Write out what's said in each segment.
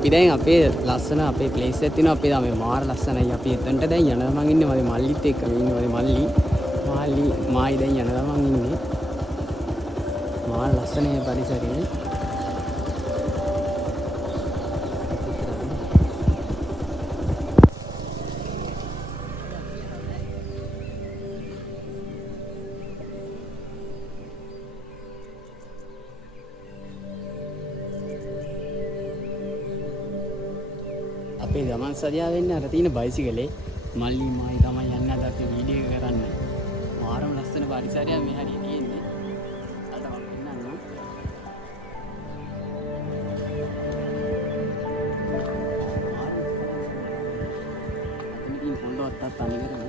අපි දැන් අපේ ලස්සන අපේ ප්ලේස් එකක් තියෙනවා. අපේ මේ මාර ලස්සනයි. අපි එතනට දැන් යනවා. මං ඉන්නේ මගේ මල්ලිත් එක්ක. මේ ඉන්නේ මගේ මායි දැන් යනවා මං ඉන්නේ. මාර ලස්සනයි පරිසරය. අපේ ගමන් සදියා වෙන්නේ අර තියෙන බයිසිකලේ මල්ලි මායි තමයි යන්නේ අද අපි වීඩියෝ එක කරන්න. මාරම ලස්සන පරිසරයක් මේ හරිය තියෙන්නේ. අද මම පෙන්නන්නම්. අතනකින් පොළොවත් අතන කරමු.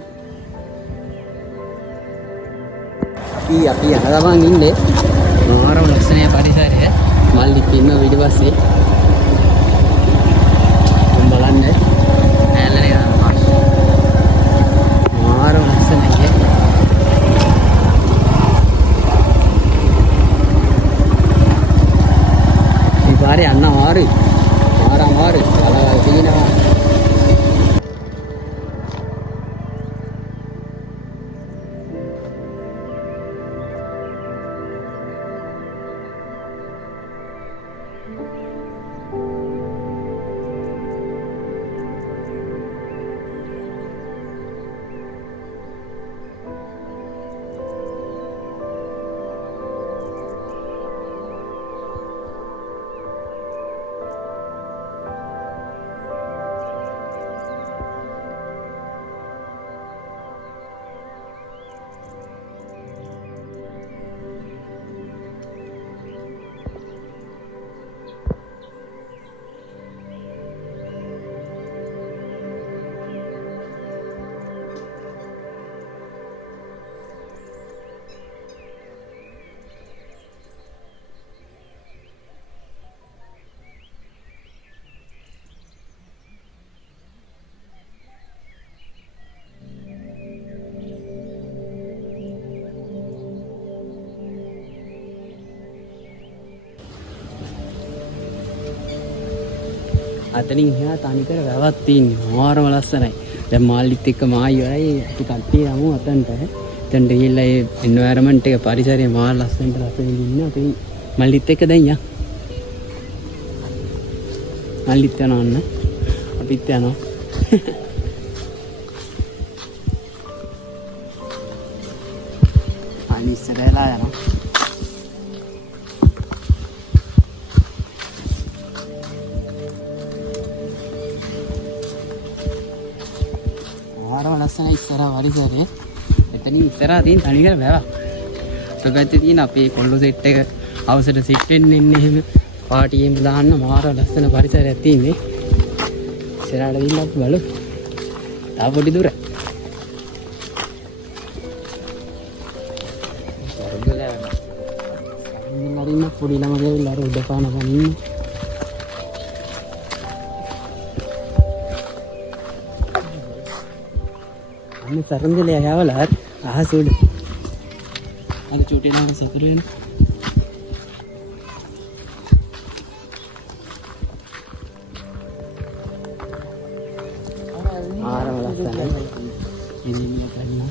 අපි යන ගමන් ඉන්නේ මාරම ලස්සන පරිසරය. මල්ලි පින්න ඊට පස්සේ බලන්න ඇලනේ යනවා මාරම ලස්සනයි මේ පාරේ යන්න අමාරුයි අමාරුයි බලලා තියෙනවා අතනින් එහා තනිකර වැවක් තියෙනවා මාරම ලස්සනයි. දැන් මාල්ලිත් එක්ක මායි වයි අපි කට්ටිය යමු අතන්ට. එතනට ගිහිල්ලා ඒ එන්වයරන්මන්ට් එක පරිසරය මාර ලස්සනට රස විඳින්න අපි මල්ලිත් එක්ක දැන් යමු. මල්ලිත් යනවා අන්න. අපිත් යනවා. අනිස්සරලා යනවා. මාරම ලස්සන ඉස්සරහ පරිසරය. එතනින් ඉස්සරහ තියෙන තනිකර වැවක්. අපේ පැත්තේ තියෙන අපේ කොල්ලෝ සෙට් එක අවසර සෙට් වෙන්න ඉන්නේ එහෙම පාටි එකෙන් දාන්න මාර ලස්සන පරිසරයක් තියෙන්නේ. ඉස්සරහට ගිහින් අපි බලමු. තා පොඩි දුර. සරගලයන් පොඩි ළමයි ගිහින් අර උඩ පාන ගන්න. අන්න සරංගලේ යවලා අහස උඩ අර චූටි ළඟ සතර වෙන ආරම ලස්සනයි ඉන්නේ කරනවා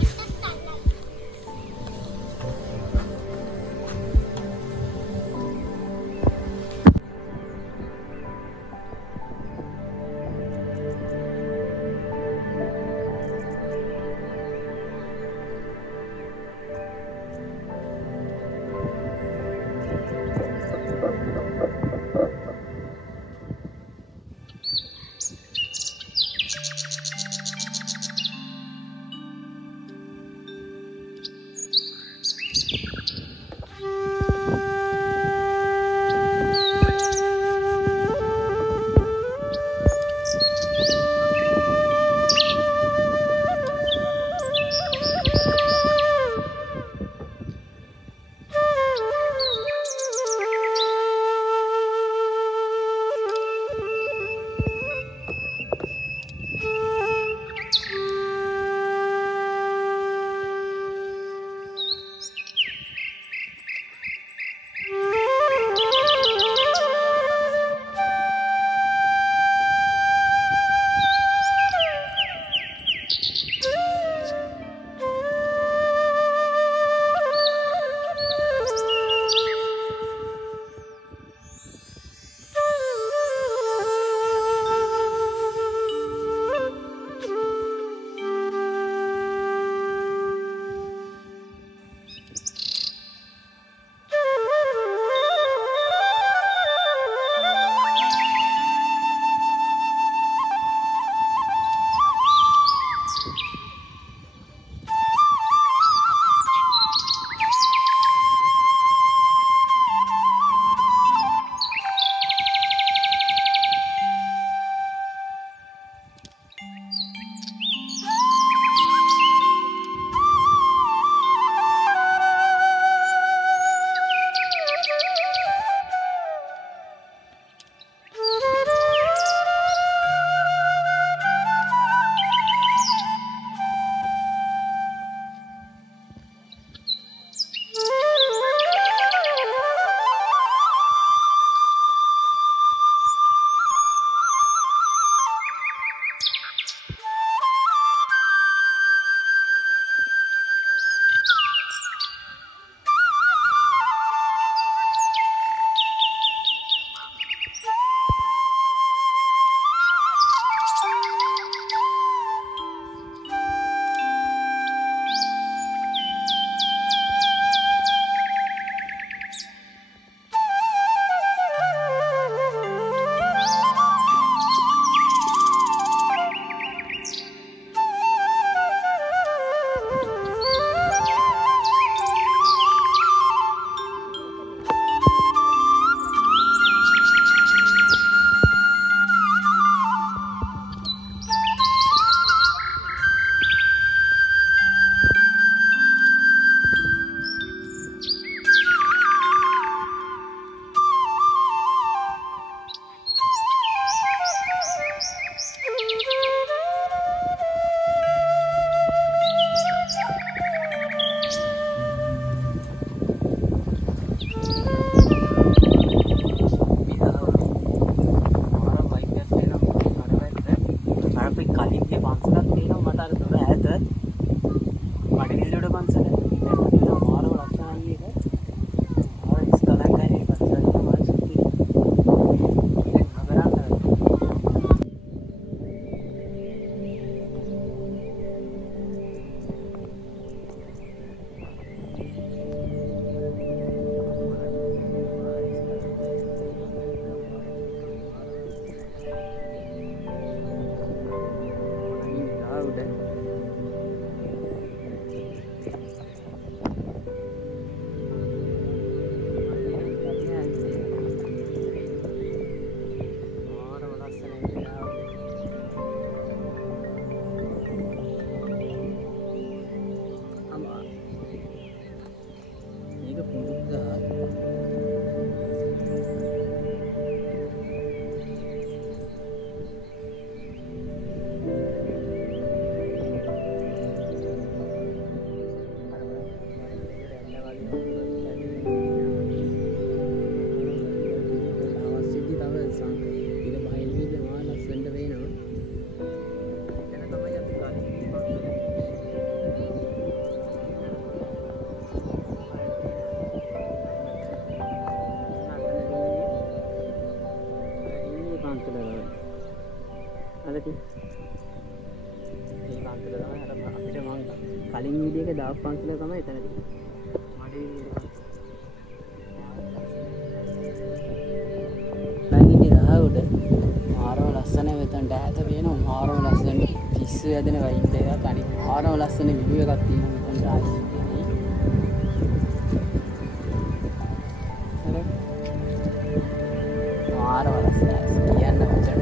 ලස්සන. ඊට බහින වීදිය මාර ලස්සනට වෙනවා. එතන තමයි අපි කලින් කලින් විදියක දාපු පන්සල තමයි එතන තියෙන්නේ. උඩ මාරව ලස්සන වෙතන්ට ඈත පේනවා මාරව ලස්සන පිස්සු යදෙන වයිබ් එකක් අනිත් මාරව ලස්සන විඩියෝ එකක් තියෙනවා මෙතන ආයෙත් මාරව ලස්සන කියන්න වචන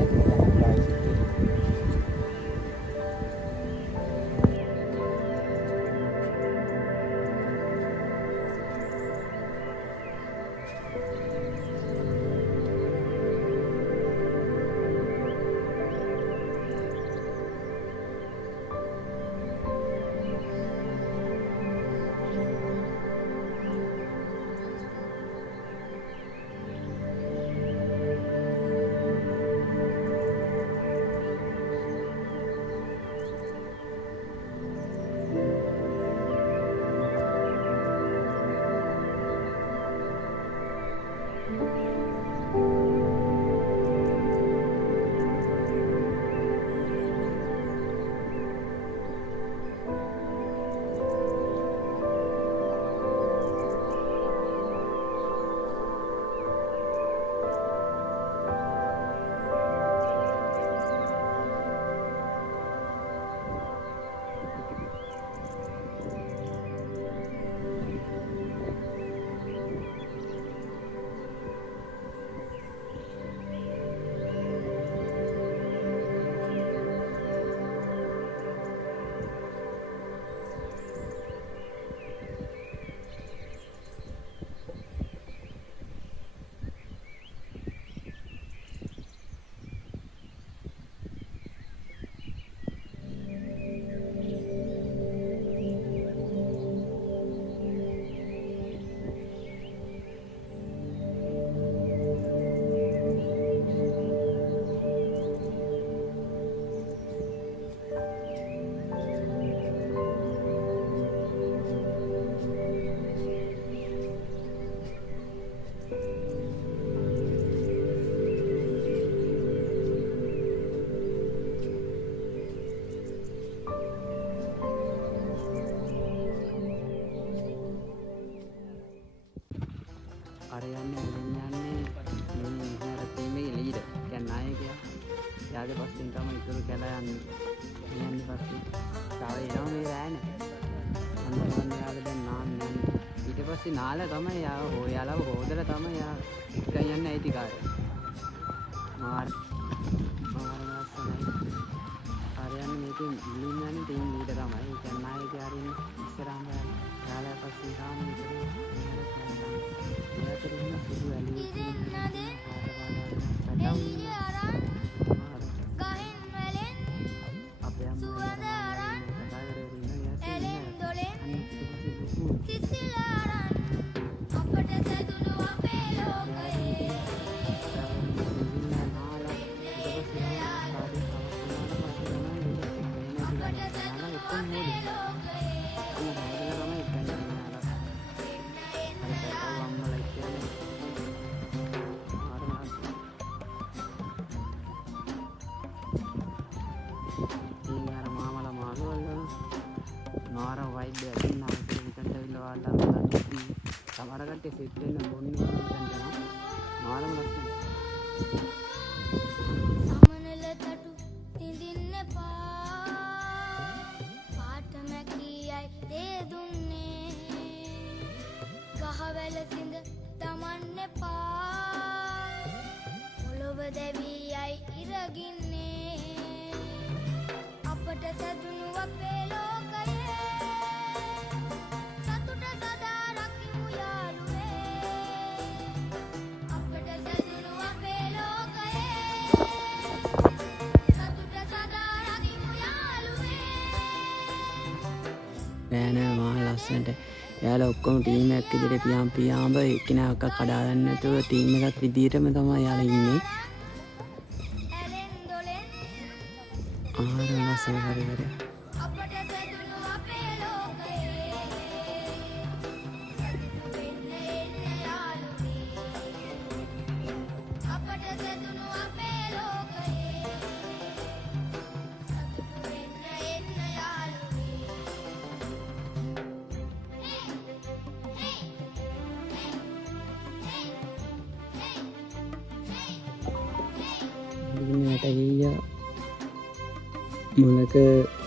අර යන්නේ යන්නේ මේ ටීමේ ලීඩර් කියන්නේ නායකයා. යාගේ පස්සෙන් තමයි ඉතුරු කැලා යන්නේ. යන්නේ පස්සේ තව එනවා මේ රෑනේ. අන්න යාගේ දැන් නාන්නේ. ඊට පස්සේ නාලා තමයි යාව හොයාලව හොදලා තමයි යා එක යන්නේ අයිතිකාරය. මාර ලස්සනයි. අර යන්නේ මේකේ මුලින්ම යන්නේ ටීම් ලීඩර් තමයි. ඒ කියන්නේ නායකයා හරින්න ඉස්සරහම යාලා පස්සේ සාමු සමහරකට සෙට් වෙන්න මොන්නේ නැත්නම් මාරම ලස්සනයි. සමනල තටු තින්දින්න පා පාට මැකියයි දේ දුන්නේ ගහවැල තින්ද තමන්න පා පොළොව දැවියයි ඉරගින්නේ අපට සැදුණු අපේ ලෝකයේ නෑ මහ ලස්සනට එයාලා ඔක්කොම ටීම් එකක් විදිහට පියාඹ එක්කිනාවක් කඩා ගන්න නැතුව ටීම් එකක් විදිහටම තමයි යාලා ඉන්නේ. ලස්සන පරිසරයක්. මට ගියා මොනක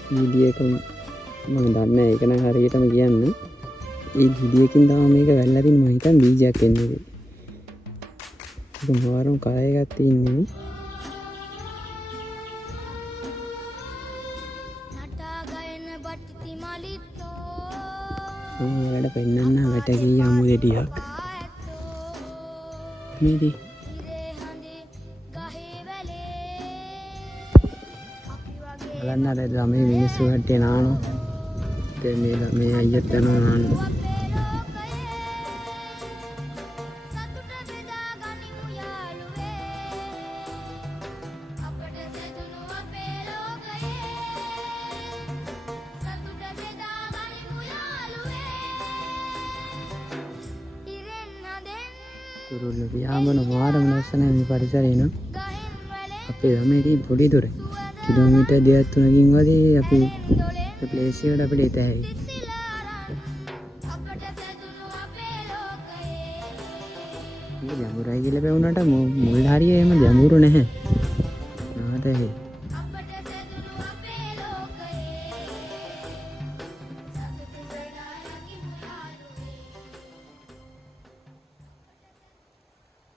වීඩියෝ එක මම දන්නේ ඒක නම් හරියටම කියන්න. ඒ වීඩියෝකින් තමයි මේක වැල්ලා තින්නේ. මම හිතන්නේ බීජයක් එන්නේ. ඒක මාරුම් කය එකක් තින්නේ. වැඩ පෙන්නන්න වැට ගියා අමුදේ ටිකක්. මේදී බලන්න අර ළමයි මිනිස්සු හැටේ නානවා. මේ අයියත් යනවා නානවා. කුරුල්ල පියාඹන මාරම ලස්සනයි මේ පරිසරය නේ. අපේ ළමයි පොඩි දොරේ කිලෝමීටර් 2-3කින් වගේ අපි ප්ලේස් එකට අපිට එත හැයි. මේ ගැඹුරයි කියලා බැවුනට මුල් හරිය එහෙම ගැඹුරු නැහැ. නාදේ.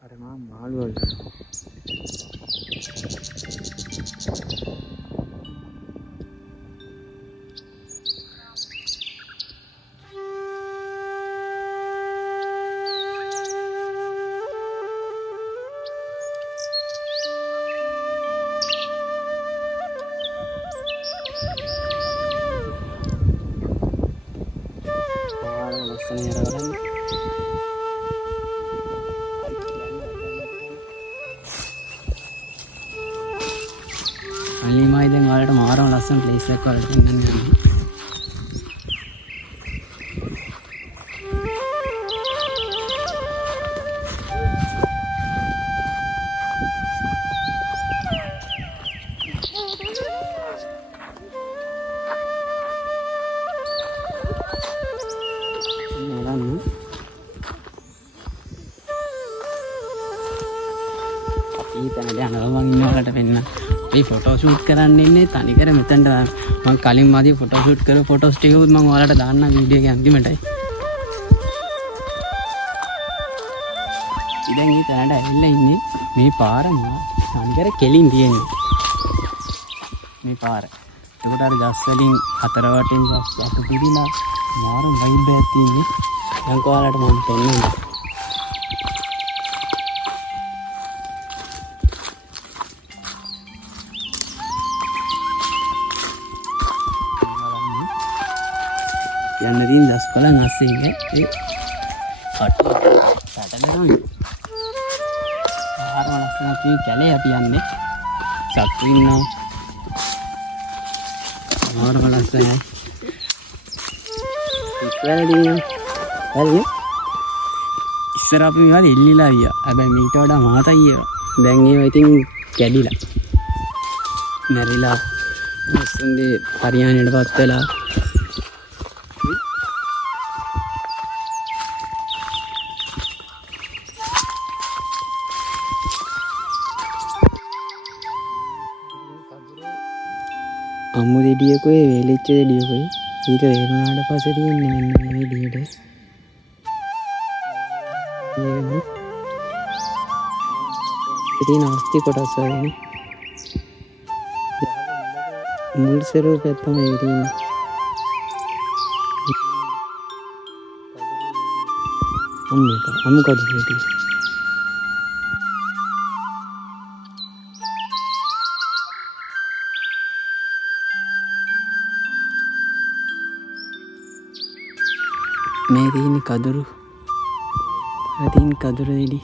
අර මාළු වල අනිමයි දැන් ඔයාලට මාරම ලස්සන ප්ලේස් එකක් ඔයාලට පෙන්නන්න යනවා. අපි ෆොටෝ ෂූට් කරන්න ඉන්නේ තනිකර මෙතනට. මම කලින් මාදී ෆොටෝ ෂූට් කරපු ෆොටෝස් ටික උත් මම ඔයාලට දාන්නම් වීඩියෝ එකේ අන්තිමටයි. ඉතින් මේ තැනට ඇවිල්ලා ඉන්නේ මේ පාර තනිකර කෙලින් තියෙන්නේ මේ පාර. ඒකට අර ගස් වලින් හතර වටින් ගස් පිටිලා මාරු වයිබ් එකක් තියෙන්නේ. දැන් ඔයාලට මම පෙන්නන්නම්. යන්න තියෙන 10-15 අස්සෙන් ඒ කටු රටදරමි. ආරම ලස්සන තියෙන කැලේ අපි යන්නේ. සත්තු ඉන්නවා. ආරම ලස්සනයි. ඉස්සරහදී හරි ඉස්සර අපි මේවා එල්ලිලා ගියා. හැබැයි මීට වඩා මහතයි ඒවා. දැන් ඒවා ඉතින් කැඩිලා. මැරිලා මුස්සන්දී පරිහානියටපත් වෙලා අම්මු දෙඩියකුයි වේලිච්ච දෙඩියකුයි ඊට වේරුණාට පස්සේ තියෙන්නේ මෙන්න මේ විදිහට. ඉතින් ආස්ති කොටස් වලින් මුල් ස්වරූපයක් තමයි තියෙන්නේ. අම්මු කඩු දෙඩිය. මේ තියෙන කදුරු අදින් කදුරු දෙඩි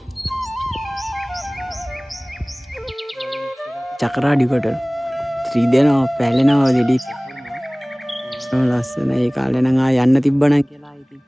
චක්‍රාඩි කොට රිදෙනවා පැලෙනවා ගෙඩි ලස්සන ඒ කාලේ නම් ආ යන්න තිබ්බනම් කියලා ඉතින්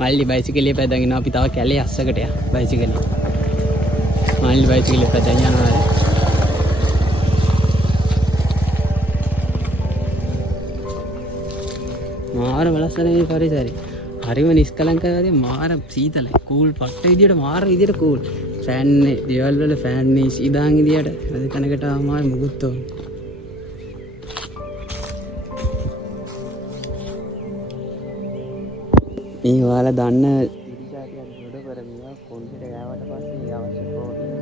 මල්ලි බයිසිකලේ පැදගෙන අපි තව කැලේ අස්සකට යනවා බයිසිකලේ මල්ලි බයිසිකලේ පැදගෙන යනවා මාර බලස්සනේ පරිසරය හරිම නිස්කලංකයි මාර සීතලයි කූල් පට්ට විදියට මාර විදියට කූල් ෆෑන් දේවල් වල ෆෑන් මේ සීදාන් විදියට අද කනකට ආමාර මුකුත් ඕන මේ ඔයාලා දන්න ඉරිජාතියක් ගොඩ කරමියා කොන්දේට ගෑවට පස්සේ අවශ්‍ය ප්‍රෝටීන්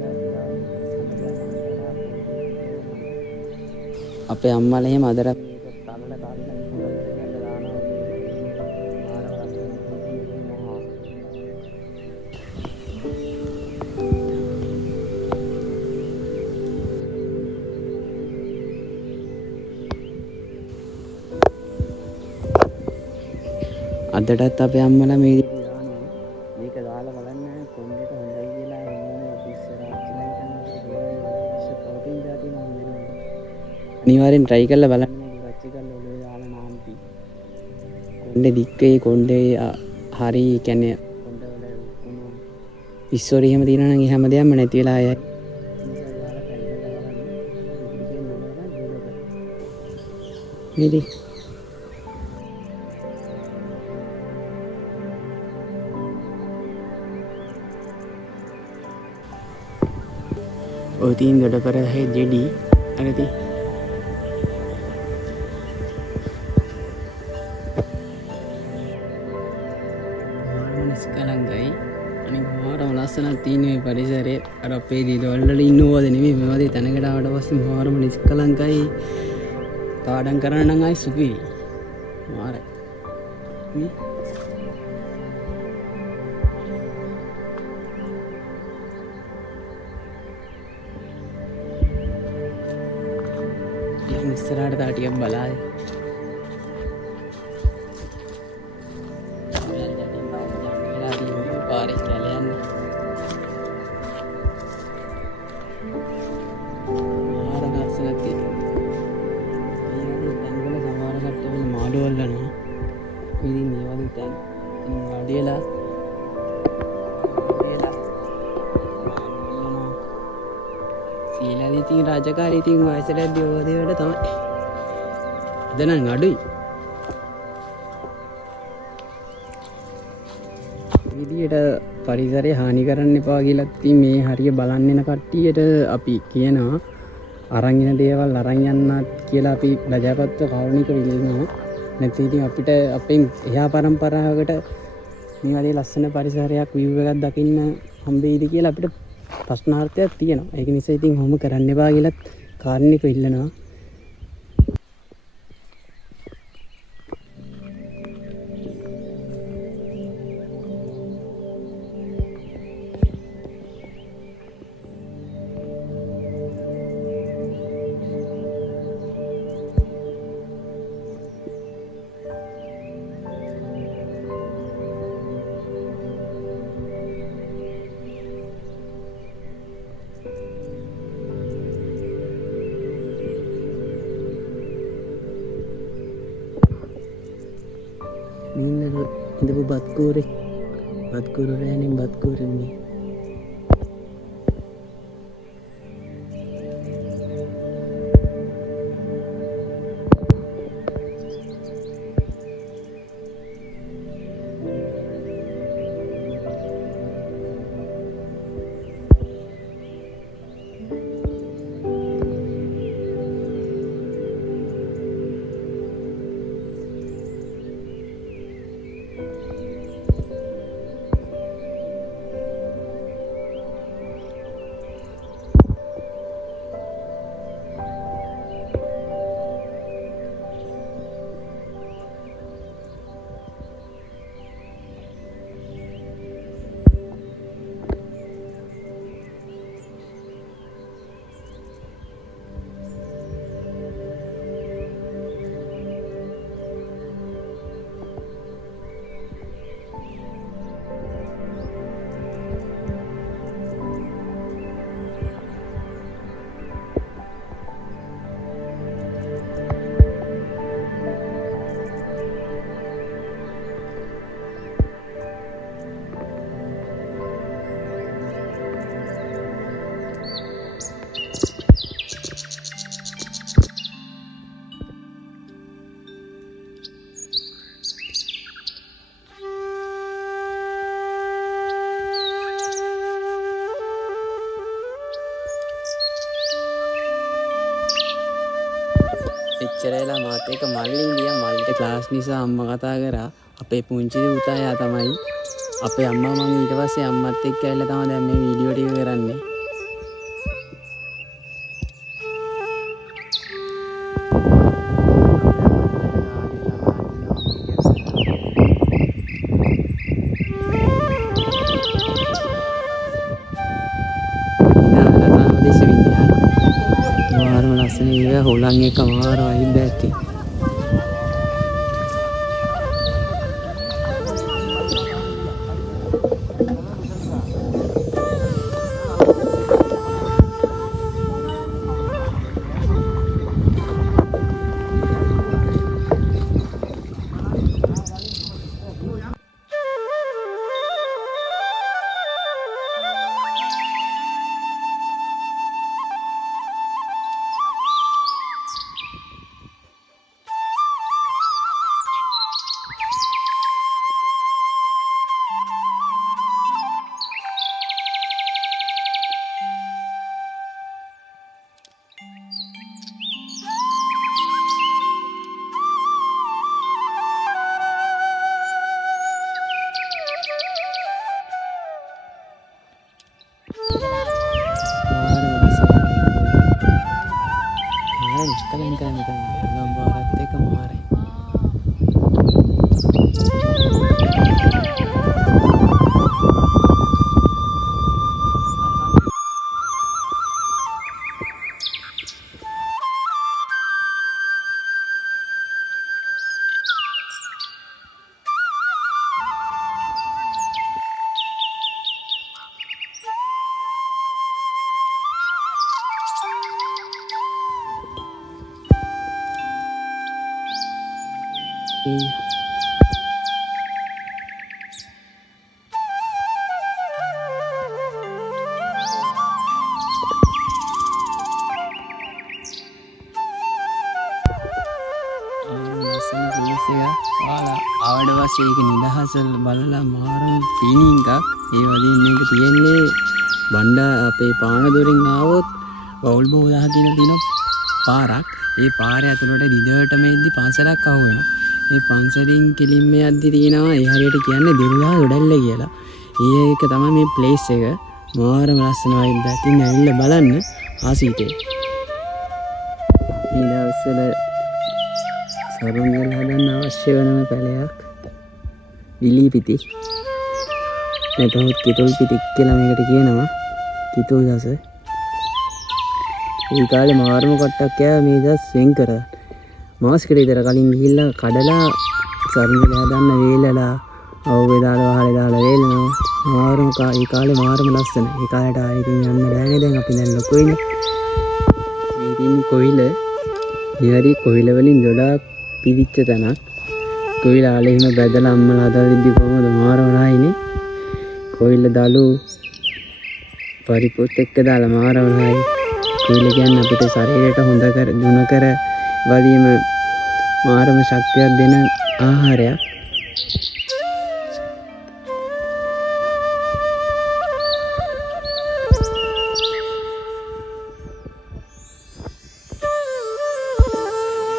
අපේ අම්මලා එහෙම අදට මේක තලල කාලා අදටත් අපේ අම්මලා මේ මේක දාලා බලන්න කොන්දේට හොඳයි කියලා එන්නේ අපි ඉස්සර අච්චිලා හිටන් ප්‍රෝටීන් જાති නම් වෙනවා අනිවාර්යෙන් try කරලා බලන්න මේක රච්චි කරලා ඔලුවේ දාලා නාම්පි කොණ්ඩේ දික්කේ කොණ්ඩේ හරි කියන්නේ කොණ්ඩ වල කුණු ඉස්සොරි එහෙම තියෙනවා නම් ඒ හැම දෙයක්ම නැති වෙලා යයි මේදී और 3 गड़ पर है जेडी अगति නිස්කලංකයි අනික මාරම ලස්සනක් තියෙන මේ පරිසරේ අර අපේ දියවල් වල ඉන්නවද නෙමෙයි මේ වගේ තැනකට ආවට පස්සේ මාරම නිස්කලංකයි පාඩම් කරන්න නම් ආයි සුපිරි මාරයි මේ ඉස්සරහට තා ටිකක් බලායි පාරේ කැලේ යන්න මාර ගස්සනක් තියෙනවා මේ තැන්වල සමහර කට්ටිය මාළු වල්ලනවා ඉතින් මේ වගේ තැන් වඩේලා සීලාදී තින් රාජකාරී තින් වයසටදී ඕවා දේවල්ට තමයි දැන් අඩුයි විදියට පරිසරය හානි කරන්න එපා කියලා ඉතින් මේ හරිය බලන්න එන කට්ටියට අපි කියනවා අරන් එන දේවල් අරන් යන්නත් කියලා අපි ලජාපත්ව කවුනික විලිනවා නැත්නම් ඉතින් අපිට අපෙන් එහා පරම්පරාවකට මේ වගේ ලස්සන පරිසරයක් view එකක් දකින්න හම්බෙයිද කියලා අපිට ප්‍රශ්නාර්ථයක් තියෙනවා. ඒක නිසා ඉතින් ඔහොම කරන්න එපා කියලා කාරණේක ඉල්ලනවා. Ini batkur ini batkur ini. එක මල්ලින් ගියා. මල්ලිට ක්ලාස් නිසා අම්මා කතා කරා. අපේ පුංචි පුතා යා තමයි. අපේ අම්මා මම ඊට පස්සේ අම්මත් එක්ක ඇවිල්ලා තමයි දැන් මේ වීඩියෝ ටික කරන්නේ. හොලන් එක මාර වයිබ් ඇති. ආවට පස්සේ ඒක නිදහස බලලා මාරම ෆීලිං එකක්. ඒ වගේ මේක තියෙන්නේ බණ්ඩා අපේ පානදොරින් ආවොත් වවුල්බෝදා කියලා තියෙන පාරක්. ඒ පාරේ ඇතුළට දිදවටම එද්දි පන්සලක් අහු වෙනවා. ඒ පන්සලින් කිලින්ම යද්දි තියෙනවා ඒ හරියට කියන්නේ දිරුදා ගොඩල්ල කියලා. ඒක තමයි මේ ප්ලේස් එක. මාරම ලස්සන වයිබ් එකක්. ඉතින් ඇවිල්ලා බලන්න ආසීතේ. ඊළඟවසල සරුංගල හදන්න අවශ්‍ය වෙන පැලයක් විලී පිටි නැතහොත් කිතුල් පිටි කියලා මේකට කියනවා. කිතුල් ගස. ඒ කාලේ මාරම කොට්ටක් කෑවා මේ දස් වෙන් කරා. මාසෙකට විතර කලින් ගිහිල්ලා කඩලා සරුංගල හදන්න වේලලා අවුවේ දාලා වහලේ දාලා වේලනවා. මාරම ඒ කාලේ මාරම ලස්සන. ඒ කාලේට ආයෙත් යන්න බෑනේ. දැන් අපි දැන් ලොකුයිනේ. මේ තියෙන කොයිල ඊහරි කොයිල වලින් ගොඩාක් පිරිච්ච තැනක්. කොයිල ආලේ හිම බැදලා අම්මලා හදලා ඉද්දි කොහමද මාරම නයිනේ. කොයිල දලු පරිපොත් එක්ක දාලා මාරම නයි. කොයිල කියන්නේ අපිට ශරීරයට හොඳ කර දුන කර වදීම මාරම ශක්තියක් දෙන ආහාරයක්.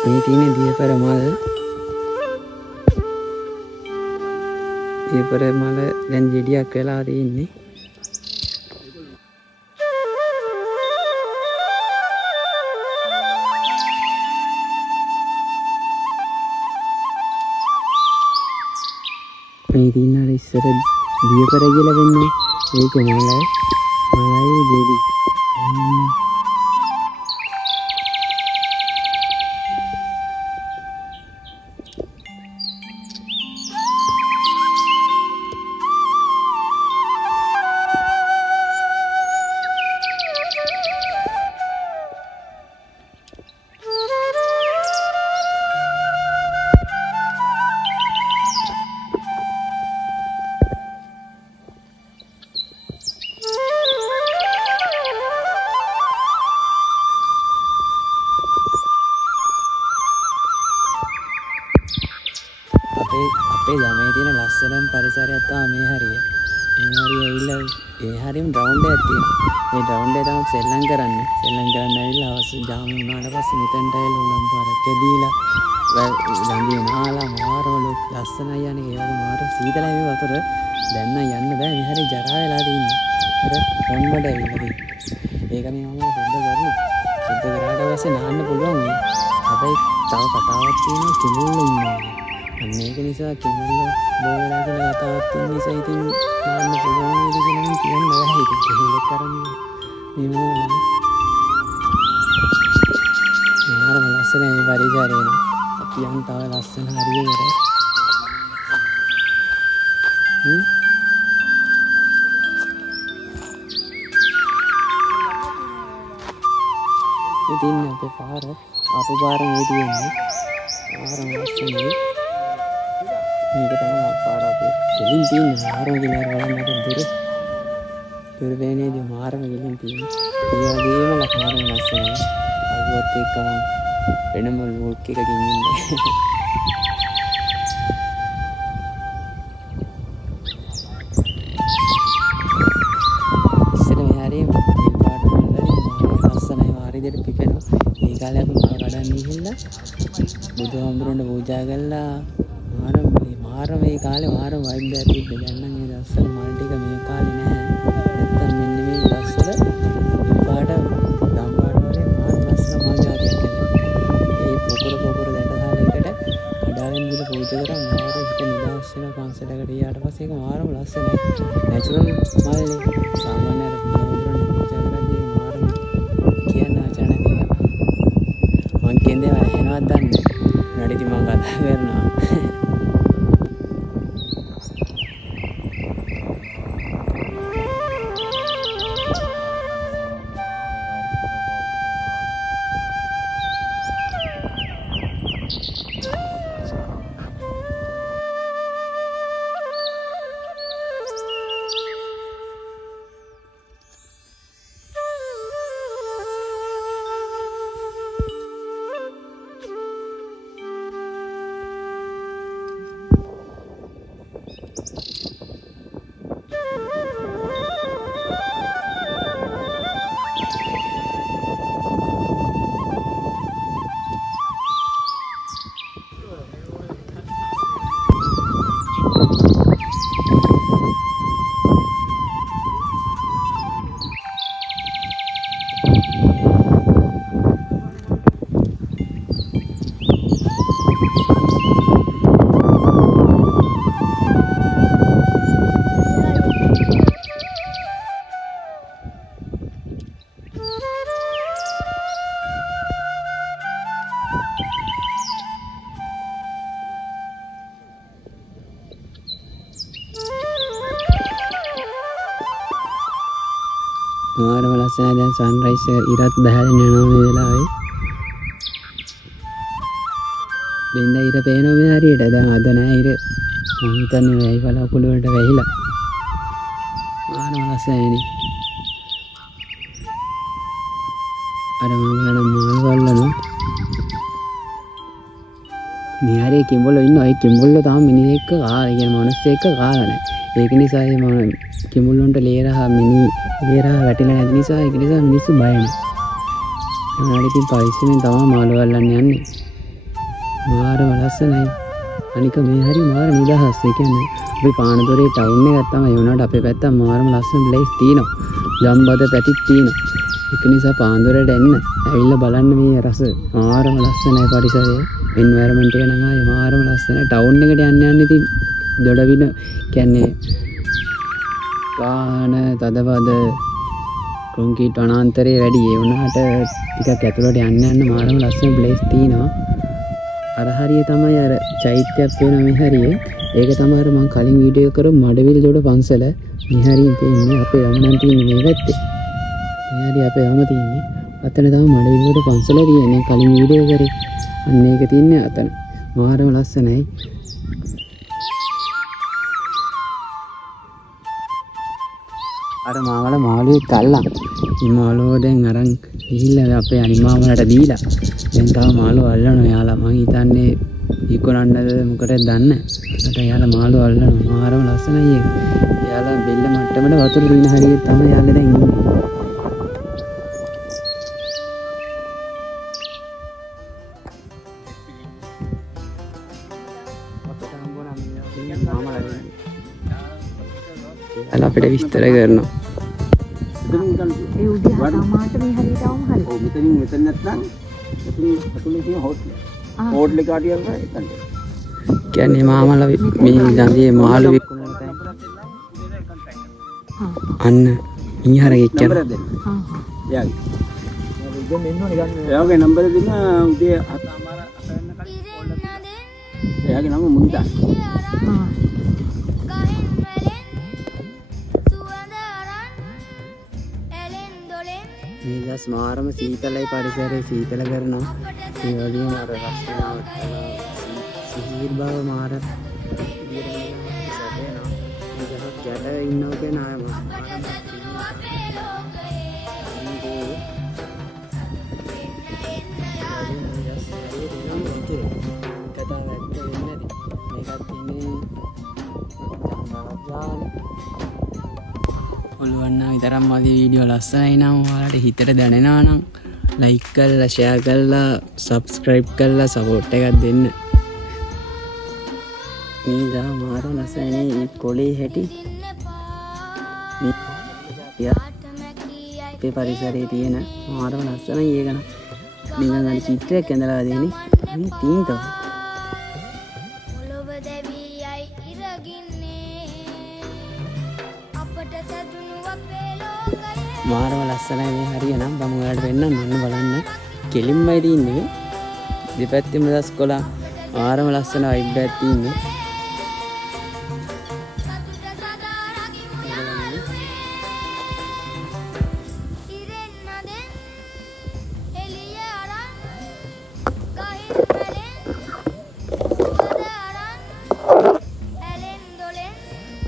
මේ තියෙන දියපර මල්. දියපර මල දැන් ජෙඩියක් වෙලා තියෙන්නේ. මේ තියෙන ඉස්සර දියපර කියලා වෙන්නේ ඒක මලයි ජෙඩි. අපේ ගමේ තියෙන ලස්සනම පරිසරයක් තමයි මේ හරිය. මේ හරිය ඇවිල්ලා ඒ හරියම ග්‍රවුන්ඩ් එකක් තියෙනවා. මේ ග්‍රවුන්ඩ් එක තමයි සෙල්ලම් කරන්නේ. සෙල්ලම් කරන්න ඇවිල්ලා අවශ්‍ය ජාම වුණාට පස්සේ මෙතනට ඇවිල්ලා උලම් පාරක් ඇදීලා දන්දිය නාලා මාරවලු ලස්සනයි යන්නේ ඒ වගේ මාර සීතලයි මේ වතුර දැන් නම් යන්න බෑ මේ හැරි ජරා වෙලා තින්නේ අර පොන්මඩ ඇවිල්ලා ඒක මේ මම සුද්ධ කරනවා සුද්ධ කරාට පස්සේ නාන්න පුළුවන් මේ හැබැයි තව කතාවක් තියෙනවා කිමුල්ල ඉන්නවා අන්න ඒක නිසා කිමුල්ල බෝලලා කියලා කතාවක් තියෙන නිසා ඉතින් නාන්න පුළුවන් නේද කියලා මම කියන්න බෑ ඉතින් කිමුල්ල කරන්නේ මේ මොනවද මාරම ලස්සනයි මේ පරිසරය නේ කියන් තව ලස්සන හරියට ඉතින් අපේ පාර අපේ පාර මේ තියෙන්නේ පාරම ලස්සනයි මේක තමයි පාර අපේ දෙලින් තියෙන්නේ මාරම ගිලාර බලන්නට දුර වෙනේදී මාරම ගිලින් තියෙන්නේ ඒ වගේම ලකාරම ලස්සනයි අගුවත් එක්කම වෙනම ලුක් එකකින් ඉන්නේ ඉස්සර මෙහාරේ පාට වලදී ලස්සනයි වාරි දෙට පිපෙනවා ඒ කාලේ අපි මල කඩන්න ගිහිල්ලා බුදුහාමුදුරන්ට පූජා කළා මාර මේ කාලේ මාර වයිබ් එකක් තිබ්බ දැන් නම් මේ දස්සල මල් ටික මේ කාලේ නැහැ නැත්තම් මෙන්න මේ දස්සල මේ පාට දම් පාට වලින් මාර ලස්සන මල් ජාතියක් පොකුර දැටහාල එකට කඩාගෙන ගිහලා පූජා කරා මාර හිත නිදහස් වෙන පන්සලකට ගියාට පස්සේ ඒක මාරම ලස්සනයි නැචරල් මල්නේ සාමාන්‍ය අර බුදුහාමුදුරන් පූජා කරද්දී මාරම කියන්න වචන දෙක මං කියන්නේ වැහෙනවත් දන්නේ නඩිති මං කතා කරනවා මාරම ලස්සනයි දැන් සන්රයිස් ඉරත් බහැගෙන යනවා මේ වෙලාවේ. බින්ද ඉර පේනවා මේ හරියට. දැන් අද නෑ ඉර. මම හිතන්නේ වැහි බලාපොළ වලට වැහිලා. මාරම ලස්සනයිනේ. අර මම මාල් වල්ලනවා. මේ හරිය කිඹුල්ලෝ ඉන්නවා. ඒ කිඹුල්ලෝ තාම මිනිහ එක්ක කාලා. ඒ කියන්නේ මනුස්ස එක්ක කාලා නෑ. ඒක නිසා මම කිඹුල්ලොන්ට ලේරහා වැටිලා නැති නිසා ඒක නිසා මිනිස්සු බය නැහැ. ඒනාට ඉතින් පරිස්සමෙන් තමයි මාළු වල්ලන්න යන්නේ. මාරම ලස්සනයි. අනික මේ හරිය මාර නිදහස්. ඒ කියන්නේ අපි පානදොරේ ටවුන් එකක් තමයි. ඒ වුණාට අපේ පැත්ත මාරම ලස්සන ප්ලේස් තියෙනවා. ගම්බද පැතිත් තියෙනවා. ඒක නිසා පානදොරේට එන්න ඇවිල්ලා බලන්න මේ රස. මාරම ලස්සනයි පරිසරය. එන්වයරන්මන්ට් එක නම් ආයේ මාරම ලස්සනයි. ටවුන් එකට යන්න ඉතින් දොඩවින කියන්නේ වාහන තදවද කොන්ක්‍රීට් වනාන්තරේ වැඩි. ඒ වුණාට ටිකක් ඇතුළට යන්න මාරම ලස්සන ප්ලේස් තියෙනවා. අර හරිය තමයි අර චෛත්‍යයක් වෙන මේ හරිය. ඒක තමයි අර මම කලින් වීඩියෝ කරපු මඩවිල දොඩ පන්සල. මේ හරියෙන් තියෙන්නේ අපේ ගමනන් තියෙන්නේ මේ පැත්තේ. මේ හරිය අපේ ගම තියෙන්නේ. අතන තමයි මඩවිල දොඩ පන්සල තියෙන්නේ. කලින් වීඩියෝ කරේ. අන්න ඒක තියන්නේ අතන. මාරම ලස්සනයි. අර මාවල මාළුවෙක් අල්ලන්. මේ මාළුව දැන් අරන් ගිහිල්ලා අපේ අනිමාමලට දීලා. දැන් තව මාළුව අල්ලනවා යාලා. මං හිතන්නේ ඉක්කොලන්නද මොකටද දන්නේ නැහැ. අට යාලා මාළුව අල්ලනවා. මාරම ලස්සනයි ඒක. යාලා බෙල්ල මට්ටමට වතුර දින හරියට තමයි යාලා දැන් ඉන්නේ. මාමලා අල අපිට විස්තර කරනවා. ඒ උඩ හතමාට මේ හරියට આવම හරි. ඔව් මෙතන නැත්නම් මෙතන අතුලේ තියෙන හෝටල්. හෝටල් එක ආටියක් වගේ එතනට. කියන්නේ මාමලා මේ ළඟේ මාළු විකුණන තැන. අන්න මිනිහරගේ කියන්නේ. එයාගේ. දැන් එන්න ඕනේ ගන්න. එයාගේ නම්බර දෙන්න උදේ 7:00 8 වෙනකල් කෝල් එකක්. එයාගේ නම මුනිතා. මේ දස් මාරම සීතලයි පරිසරය සීතල කරනවා. ඒ වගේම අර රස්නාවට සිහිල් බව මාර යට ඉන්නවා කියන ආයම ඔළුවන්න විතරම් මගේ වීඩියෝ ලස්සනයි නම් ඔයාලට හිතට දැනෙනවා නම් ලයික් කරලා ෂෙයා කරලා සබ්ස්ක්‍රයිබ් කරලා සපෝට් එකක් දෙන්න. මේ දා මාර ලස්සනයි මේ කොළේ හැටි. අපේ පරිසරයේ තියෙන මාරම ලස්සනයි ඒක නම්. නිකන් අර චිත්‍රයක් ඇඳලා දෙන්නේ. මේ තීන්තව. මාරම ලස්සනයි මේ හරිය නම් මම ඔයාලට වෙන්නම් මොන්න බලන්න. කෙලින්මයි තින්නේ. දෙපැත්තෙම දස් කොලා මාරම ලස්සන වයිබ් එකක් තින්නේ.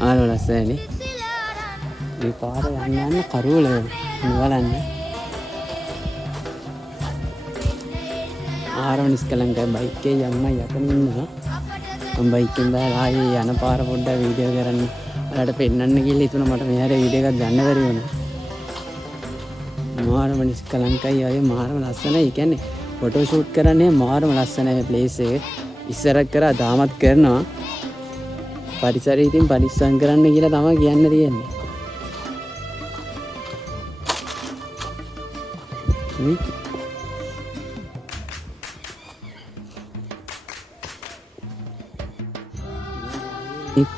ආරම ලස්සනයි. මේ පාර යන්න කරුවල බලන්න. ආරම නිස්කලංකයි බයික් එකේ යන්න යකන ඉන්නවා. මම බයික් එකෙන් දාලා ආයේ යන පාර පොඩ්ඩක් වීඩියෝ කරන්න. ඔයාලට පෙන්නන්න කියලා හිතුණා මට මෙහාට වීඩියෝ එකක් ගන්න බැරි වුණා. ආරම නිස්කලංකයි ආයේ මාරම ලස්සනයි. ඒ කියන්නේ ෆොටෝ ෂූට් කරන්නේ මාරම ලස්සනයි මේ ප්ලේස් එක. ඉස්සරක් කරා දාමත් කරනවා. පරිසරය ඉතින් පරිස්සම් කරන්න කියලා තමයි කියන්න තියෙන්නේ.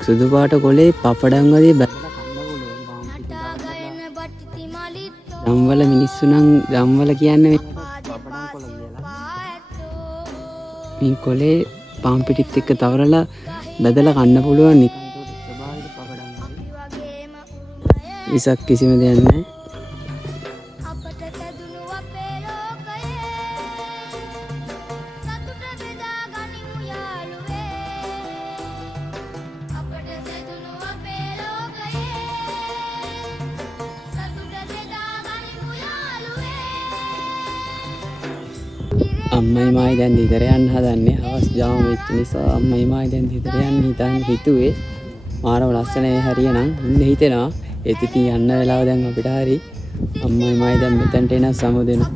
සුදු පාට කොලේ පපඩම් වගේ බැලලා කන්න පුළුවන්. ගම්වල මිනිස්සු නම් ගම්වල කියන්නේ පපඩම් කොල කියලා. මේ කොලේ පාන් පිටිත් එක්ක තවරලා බැදලා කන්න පුළුවන්. ස්වභාවික පපඩම් වගේ. ඉසක් කිසිම දෙයක් නැහැ. අම්මයි මායි දැන් ගෙදර යන්න හදන්නේ. හවස් ජාම වෙච්ච නිසා අම්මයි මායි දැන් ගෙදර යන්න හිතුවේ. මාරම ලස්සනයි හරියනම් ඉන්න හිතෙනවා. ඒත් ඉතින් යන්න වෙලාව දැන් අපිට හරි. අම්මයි මායි දැන් මෙතනට එන සමුදෙනවා.